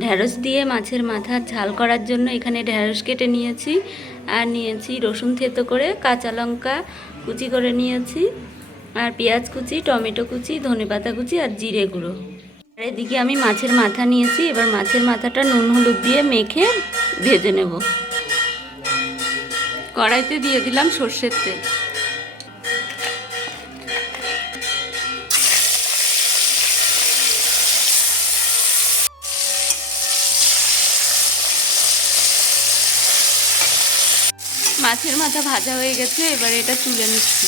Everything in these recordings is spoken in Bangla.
ঢ্যাঁড়স দিয়ে মাছের মাথা ঝাল করার জন্য এখানে ঢ্যাঁড়স কেটে নিয়েছি আর নিয়েছি রসুন থেতো করে, কাঁচা লঙ্কা কুচি করে নিয়েছি আর পেঁয়াজ কুচি, টমেটো কুচি, ধনেপাতা কুচি আর জিরে গুঁড়ো। আর এদিকে আমি মাছের মাথা নিয়েছি, এবার মাছের মাথাটা নুন হলুদ দিয়ে মেখে ভেজে নেব। কড়াইতে দিয়ে দিলাম সর্ষের তেল। মাছের মাথা ভাজা হয়ে গেছে, এবার এটা তুলে নিচ্ছি।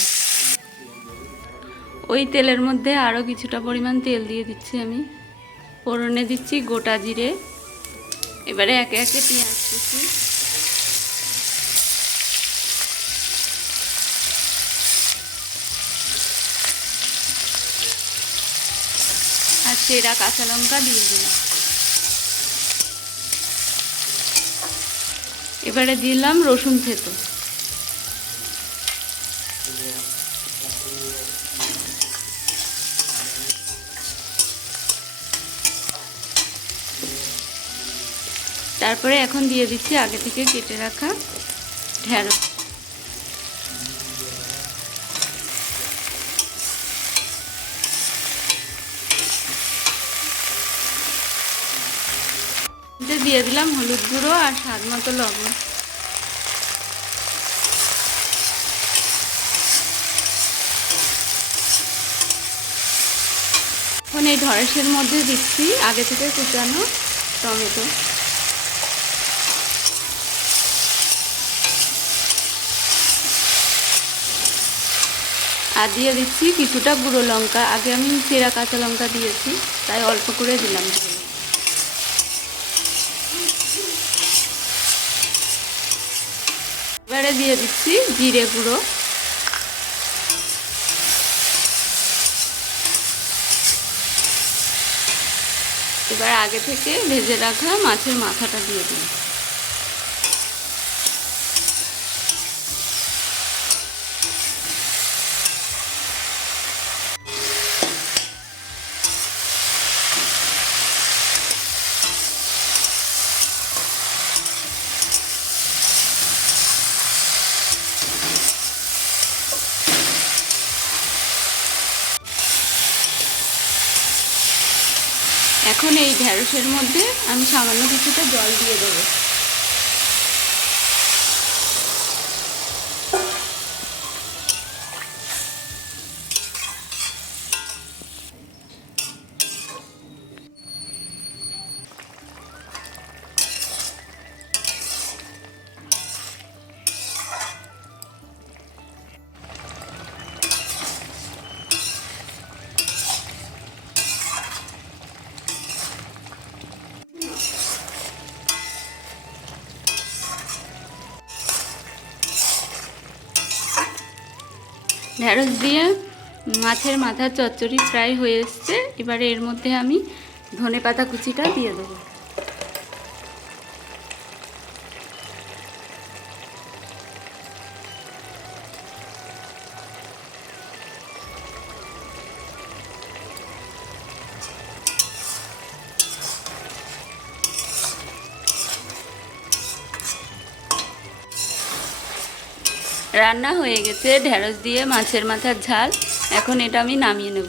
ওই তেলের মধ্যে আরও কিছুটা পরিমাণ তেল দিয়ে দিচ্ছি আমি। ফোড়নে দিচ্ছি গোটা জিরে। এবারে একে একে পেঁয়াজ কুচি আর চেরা কাঁচা লঙ্কা দিয়ে দিলাম। এবারে দিলাম রসুন থেতো। তারপরে এখন দিয়ে দিচ্ছি আগে থেকে কেটে রাখা ঢেঁড়স। দিয়ে দিলাম হলুদ গুঁড়ো আর স্বাদ মতো লবণ। এখন এই ঢরসের মধ্যে দিচ্ছি আগে থেকে কুচানো টমেটো। আর দিয়ে দিচ্ছি কিছুটা গুঁড়ো লঙ্কা। আগে আমি চেরা কাঁচা লঙ্কা দিয়েছি, তাই অল্প করে দিলাম। এবারে দিয়ে দিচ্ছি জিরে গুঁড়ো। এবার আগে থেকে ভেজে রাখা মাছের মাথাটা দিয়ে দিই এখন এই ঢ্যাঁড়সের মধ্যে আমি সামান্য কিছুটা জল দিয়ে দেবো। ঢ্যাঁড়স দিয়ে মাছের মাথার চচ্চড়ি ফ্রাই হয়ে এসছে। এবারে এর মধ্যে আমি ধনে পাতা কুচিটা দিয়ে দেবো। রান্না হয়ে গেছে ঢ্যাঁড়স দিয়ে মাছের মাথার ঝাল। এখন এটা আমি নামিয়ে নেব।